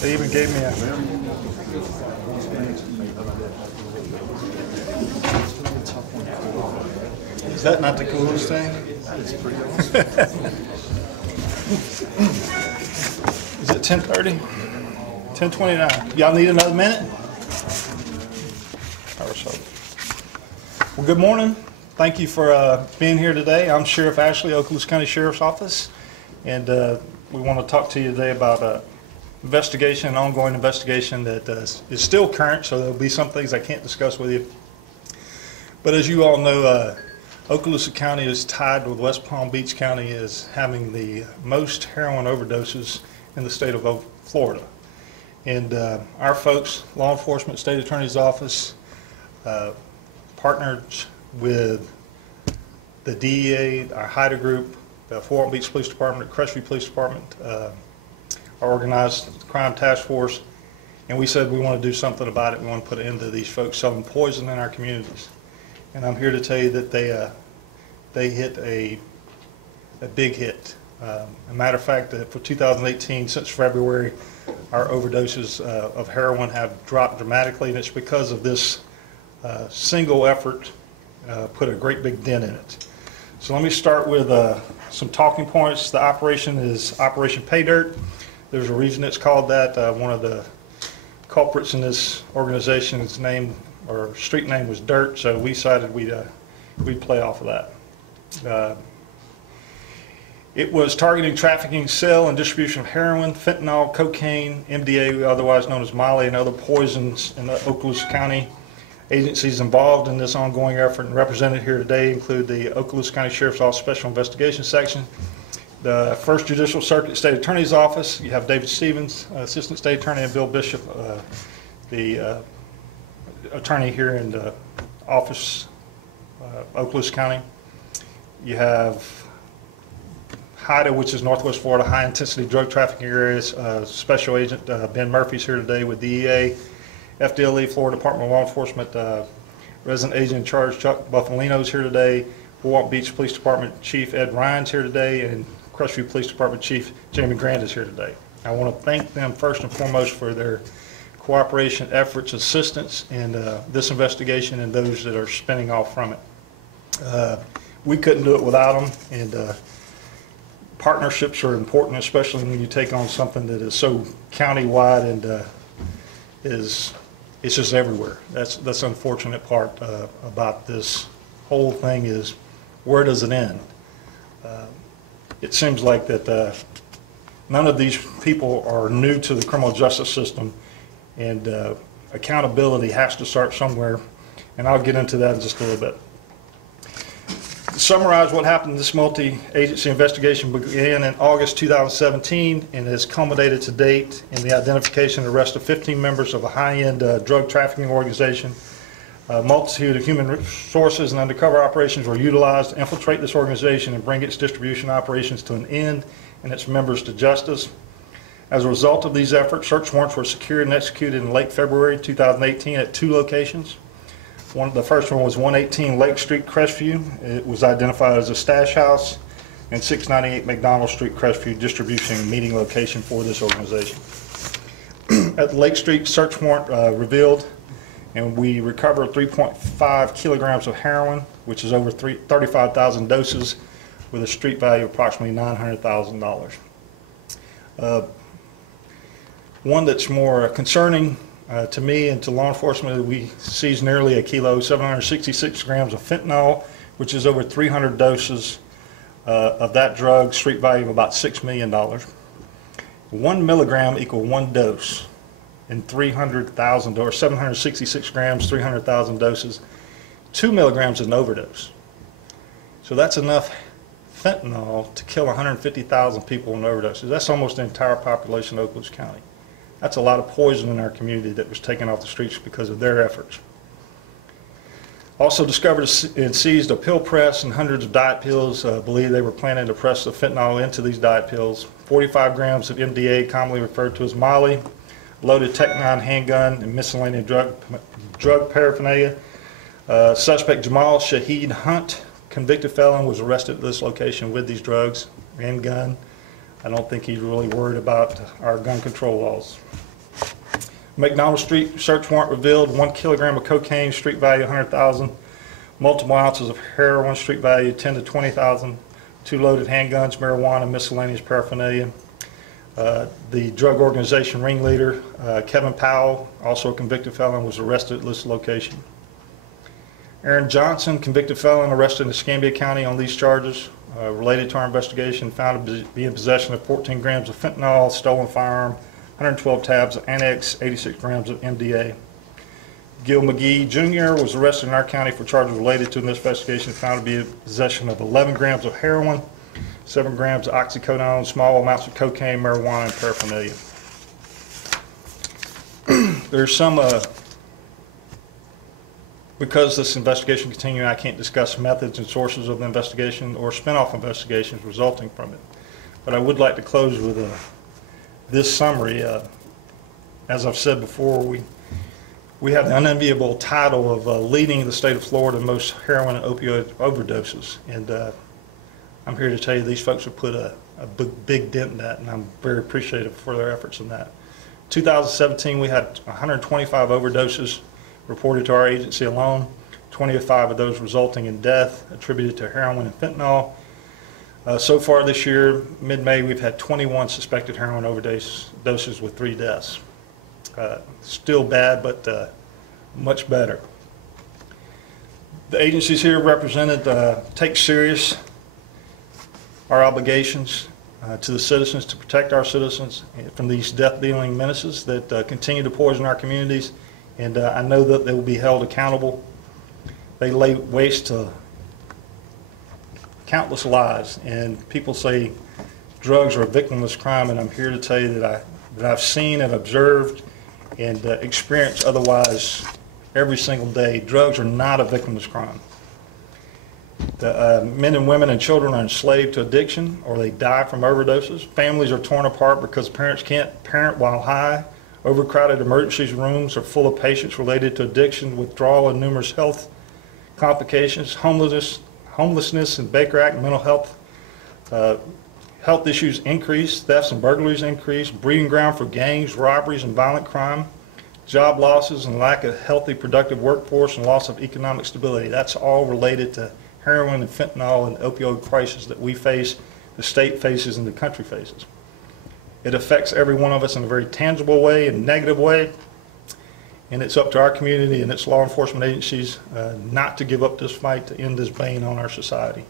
They even gave me a... Is that not the coolest thing? It's pretty awesome. Is it 10:30? 10:29. Y'all need another minute? Or so. Well, good morning. Thank you for being here today. I'm Sheriff Ashley, Okaloosa County Sheriff's Office, and we want to talk to you today about investigation, an ongoing investigation that is still current, so there'll be some things I can't discuss with you. But as you all know, Okaloosa County is tied with West Palm Beach County as having the most heroin overdoses in the state of Florida. And our folks, law enforcement, state attorney's office, partnered with the DEA, our HIDA group, the Fort Walton Beach Police Department, Crestview Police Department, our organized crime task force, and we said we want to do something about it. We want to put an end to these folks selling poison in our communities. And I'm here to tell you that they hit a big hit. A matter of fact, that for 2018, since February, our overdoses of heroin have dropped dramatically, and it's because of this single effort put a great big dent in it. So let me start with some talking points. The operation is Operation PayDirt. There's a reason it's called that. One of the culprits in this organization's name or street name was Dirt, so we decided we'd play off of that. It was targeting trafficking, sale, and distribution of heroin, fentanyl, cocaine, MDA, otherwise known as Molly, and other poisons in the Okaloosa County. Agencies involved in this ongoing effort and represented here today include the Okaloosa County Sheriff's Office Special Investigation Section, the First Judicial Circuit State Attorney's Office. You have David Stevens, Assistant State Attorney, and Bill Bishop, the attorney here in the office, Okaloosa County. You have HIDA, which is Northwest Florida High Intensity Drug Trafficking Areas. Special Agent Ben Murphy's here today with DEA. FDLE, Florida Department of Law Enforcement, Resident Agent in Charge Chuck Buffalino's here today. Fort Walton Beach Police Department Chief Ed Ryan's here today, and Crestview Police Department Chief Jamie Grant is here today. I want to thank them first and foremost for their cooperation, efforts, assistance in this investigation and those that are spinning off from it. We couldn't do it without them, and partnerships are important, especially when you take on something that is so county-wide and it's just everywhere. That's the unfortunate part about this whole thing is, where does it end? It seems like that none of these people are new to the criminal justice system, and accountability has to start somewhere, and I'll get into that in just a little bit. To summarize what happened, this multi-agency investigation began in August 2017 and has culminated to date in the identification and arrest of 15 members of a high-end drug trafficking organization. A multitude of human resources and undercover operations were utilized to infiltrate this organization and bring its distribution operations to an end and its members to justice. As a result of these efforts, search warrants were secured and executed in late February 2018 at 2 locations. The first one was 118 Lake Street, Crestview. It was identified as a stash house, and 698 McDonald Street, Crestview, distribution and meeting location for this organization. At the Lake Street, search warrant revealed, and we recovered 3.5 kilograms of heroin, which is over 35,000 doses, with a street value of approximately $900,000. One that's more concerning to me and to law enforcement, we seized nearly a kilo, 766 grams of fentanyl, which is over 300 doses of that drug, street value of about $6 million. 1 milligram equal 1 dose in 300,000, or 766 grams, 300,000 doses. 2 milligrams is an overdose. So that's enough fentanyl to kill 150,000 people in overdoses. That's almost the entire population of Okaloosa County. That's a lot of poison in our community that was taken off the streets because of their efforts. Also discovered and seized a pill press and hundreds of diet pills. Believe they were planning to press the fentanyl into these diet pills. 45 grams of MDA, commonly referred to as Molly, loaded takedown handgun, and miscellaneous drug paraphernalia. Suspect Jamal Shaheed Hunt, convicted felon, was arrested at this location with these drugs and gun. I don't think he's really worried about our gun control laws. McDonald Street search warrant revealed 1 kilogram of cocaine, street value 100,000, multiple ounces of heroin, street value 10 to 20,000, 2 loaded handguns, marijuana, miscellaneous paraphernalia. The drug organization ringleader, Kevin Powell, also a convicted felon, was arrested at this location. Aaron Johnson, convicted felon, arrested in Escambia County on these charges related to our investigation, found to be in possession of 14 grams of fentanyl, stolen firearm, 112 tabs of Annex, 86 grams of MDA. Gil McGee Jr. was arrested in our county for charges related to this investigation, found to be in possession of 11 grams of heroin, 7 grams of oxycodone, small amounts of cocaine, marijuana, and paraphernalia. There's some, because this investigation continues, I can't discuss methods and sources of the investigation or spin-off investigations resulting from it. But I would like to close with this summary. As I've said before, we have the unenviable title of leading the state of Florida in most heroin and opioid overdoses. And I'm here to tell you these folks have put a big dent in that, and I'm very appreciative for their efforts in that. 2017, we had 125 overdoses reported to our agency alone, 25 of those resulting in death attributed to heroin and fentanyl. So far this year, mid-May, we've had 21 suspected heroin overdoses with 3 deaths. Still bad, but much better. The agencies here represented take serious our obligations to the citizens to protect our citizens from these death-dealing menaces that continue to poison our communities, and I know that they will be held accountable. They lay waste to countless lives, and people say drugs are a victimless crime, and I'm here to tell you that I've seen and observed and experienced otherwise every single day. Drugs are not a victimless crime. The men and women and children are enslaved to addiction, or they die from overdoses. Families are torn apart because parents can't parent while high. Overcrowded emergency rooms are full of patients related to addiction, withdrawal, and numerous health complications. Homelessness and Baker Act mental health issues increase. Thefts and burglaries increase. Breeding ground for gangs, robberies, and violent crime. Job losses and lack of healthy, productive workforce, and loss of economic stability. That's all related to heroin and fentanyl and opioid crisis that we face, the state faces, and the country faces. It affects every one of us in a very tangible way and negative way, and it's up to our community and its law enforcement agencies not to give up this fight to end this bane on our society.